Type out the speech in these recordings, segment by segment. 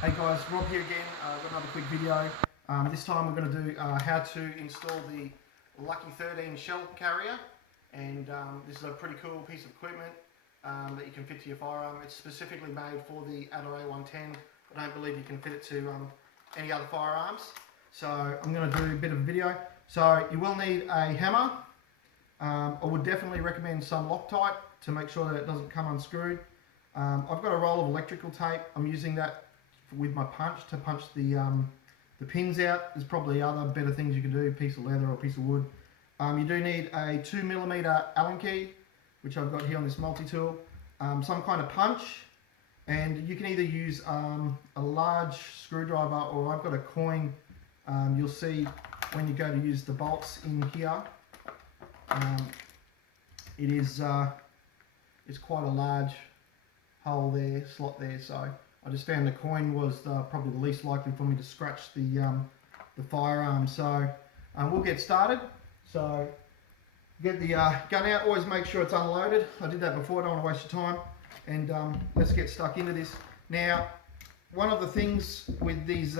Hey guys, Rob here again. Got another quick video. This time we're going to do how to install the Lucky 13 shell carrier, and this is a pretty cool piece of equipment that you can fit to your firearm. It's specifically made for the Adler A110. I don't believe you can fit it to any other firearms. So I'm going to do a bit of a video. So you will need a hammer. I would definitely recommend some Loctite to make sure that it doesn't come unscrewed. I've got a roll of electrical tape. I'm using that with my punch to punch the pins out. There's probably other better things you can do, a piece of leather or a piece of wood. You do need a 2mm Allen key, which I've got here on this multi-tool, some kind of punch, and you can either use a large screwdriver, or I've got a coin. You'll see when you go to use the bolts in here, it's quite a large hole there, slot there, so I just found the coin was probably the least likely for me to scratch the firearm. So we'll get started. So get the gun out, always make sure it's unloaded. I did that before, I don't want to waste your time. And let's get stuck into this. Now, one of the things with these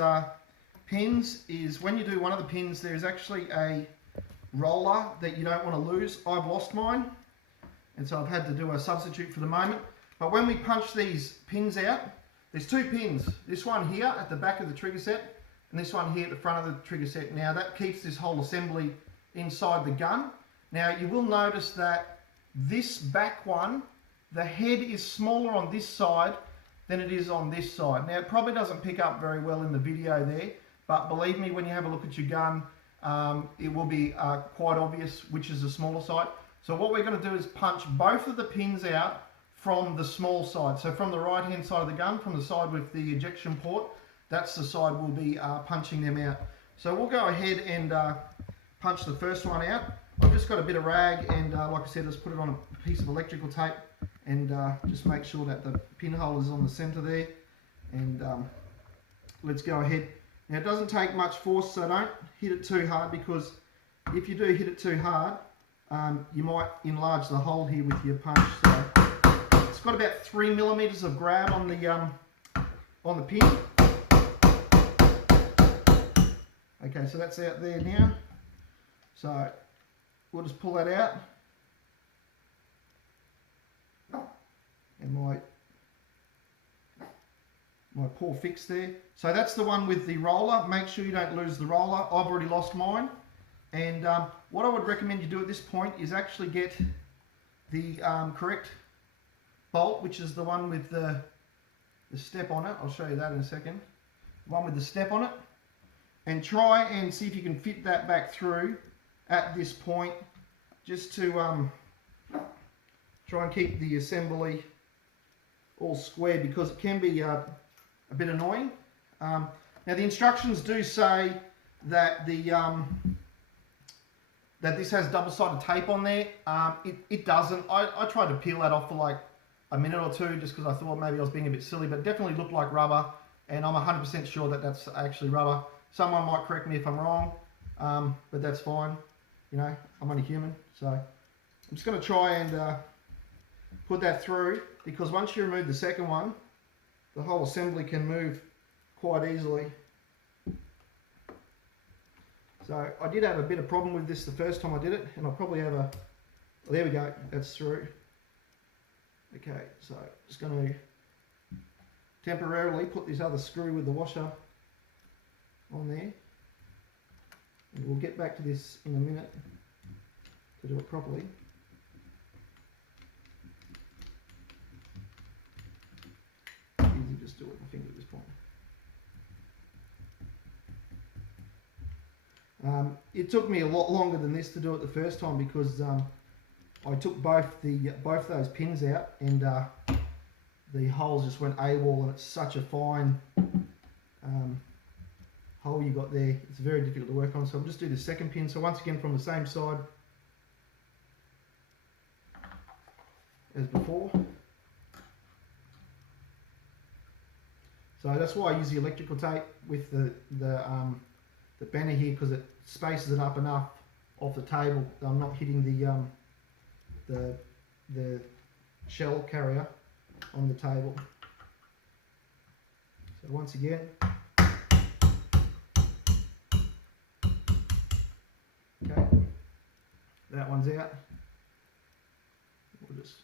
pins is when you do one of the pins, there's actually a roller that you don't want to lose. I've lost mine, and so I've had to do a substitute for the moment. But when we punch these pins out, there's two pins, this one here at the back of the trigger set and this one here at the front of the trigger set. Now that keeps this whole assembly inside the gun. Now you will notice that this back one, the head is smaller on this side than it is on this side. Now it probably doesn't pick up very well in the video there, but believe me, when you have a look at your gun, it will be quite obvious which is the smaller side. So what we're going to do is punch both of the pins out from the small side. So from the right hand side of the gun, from the side with the ejection port, that's the side we'll be punching them out. So we'll go ahead and punch the first one out. I've just got a bit of rag, and like I said, just put it on a piece of electrical tape, and just make sure that the pinhole is on the center there, and let's go ahead. Now it doesn't take much force, so don't hit it too hard, because if you do hit it too hard, you might enlarge the hole here with your punch. So it's got about 3mm of grab on the pin. Okay, so that's out there now. So we'll just pull that out. And my poor fix there. So that's the one with the roller. Make sure you don't lose the roller. I've already lost mine. And what I would recommend you do at this point is actually get the correct bolt, which is the one with the step on it. I'll show you that in a second. The one with the step on it. And try and see if you can fit that back through at this point, just to try and keep the assembly all square, because it can be a bit annoying. Now the instructions do say that that this has double-sided tape on there. It doesn't. I tried to peel that off for like a minute or two, just because I thought maybe I was being a bit silly, but it definitely looked like rubber, and I'm 100% sure that that's actually rubber. Someone might correct me if I'm wrong, but that's fine. You know, I'm only human. So I'm just going to try and put that through, because once you remove the second one, the whole assembly can move quite easily. So I did have a bit of problem with this the first time I did it, and I'll probably have a, oh, there we go, that's through. Okay, so just going to temporarily put this other screw with the washer on there, and we'll get back to this in a minute to do it properly. Easy, just do it with my finger at this point. It took me a lot longer than this to do it the first time, because I took both those pins out, and the holes just went AWOL, and it's such a fine hole you got there. It's very difficult to work on. So I'll just do the second pin. So once again, from the same side as before. So that's why I use the electrical tape with the banner here, because it spaces it up enough off the table that I'm not hitting the shell carrier on the table. So once again, okay, that one's out. We'll just,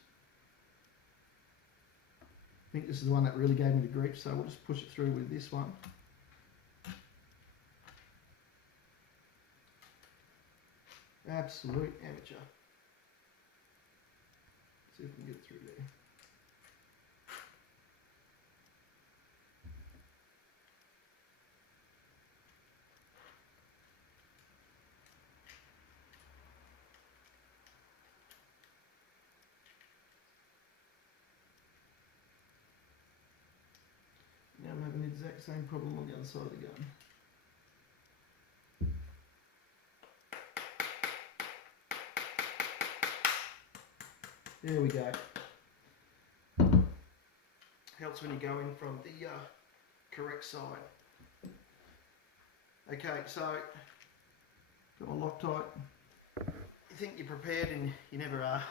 I think this is the one that really gave me the grief, so we'll just push it through with this one. Absolute amateur. See if we can get it through there. Now I'm having the exact same problem on the other side of the gun. There we go. Helps when you go in from the correct side. Okay, so got my Loctite. You think you're prepared and you never are.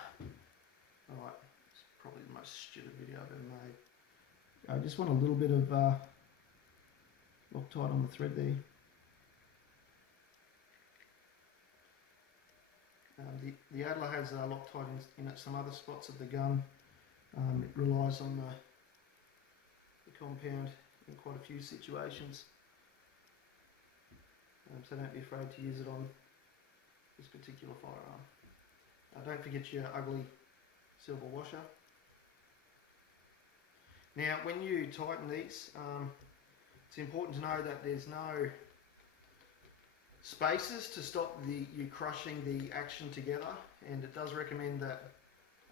Alright, it's probably the most stupid video I've ever made. I just want a little bit of Loctite on the thread there. The Adler has Loctite in at some other spots of the gun. It relies on the compound in quite a few situations. So don't be afraid to use it on this particular firearm. Don't forget your ugly silver washer. Now when you tighten these, it's important to know that there's no spaces to stop you crushing the action together, and it does recommend that,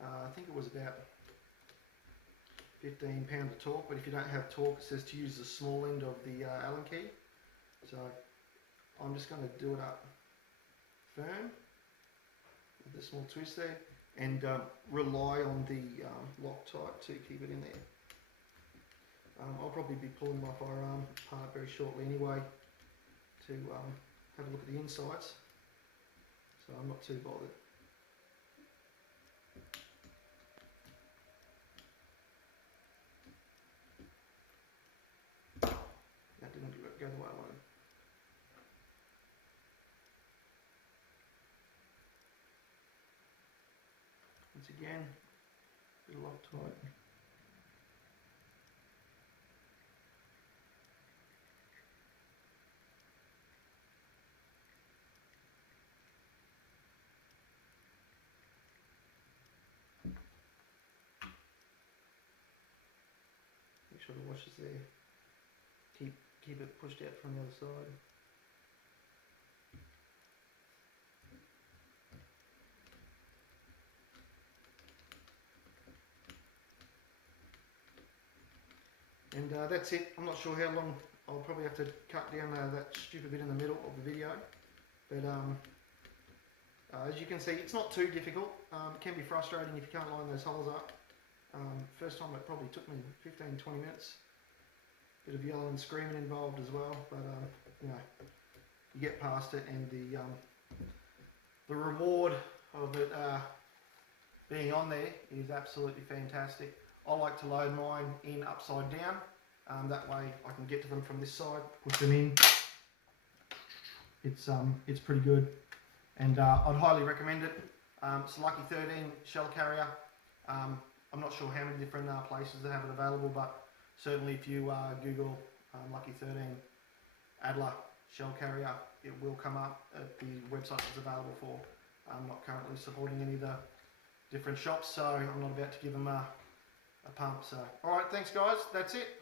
I think it was about 15 pound of torque, but if you don't have torque it says to use the small end of the Allen key. So I'm just going to do it up firm with a small twist there, and rely on the Loctite to keep it in there. I'll probably be pulling my firearm apart very shortly anyway to have a look at the insides, so I'm not too bothered. That didn't go the way I wanted. Once again, a bit of Loctite. Make sure the washer's there. Keep it pushed out from the other side. And that's it. I'm not sure how long. I'll probably have to cut down that stupid bit in the middle of the video. But as you can see, it's not too difficult. It can be frustrating if you can't line those holes up. First time it probably took me 15-20 minutes. Bit of yelling and screaming involved as well, but you know, you get past it, and the reward of it being on there is absolutely fantastic. I like to load mine in upside down, that way I can get to them from this side, push them in. It's pretty good, and I'd highly recommend it. It's a Lucky 13 shell carrier. I'm not sure how many different places that have it available, but certainly if you Google Lucky 13 Adler shell carrier, it will come up at the website it's available for. I'm not currently supporting any of the different shops, so I'm not about to give them a pump. So, alright, thanks guys, that's it.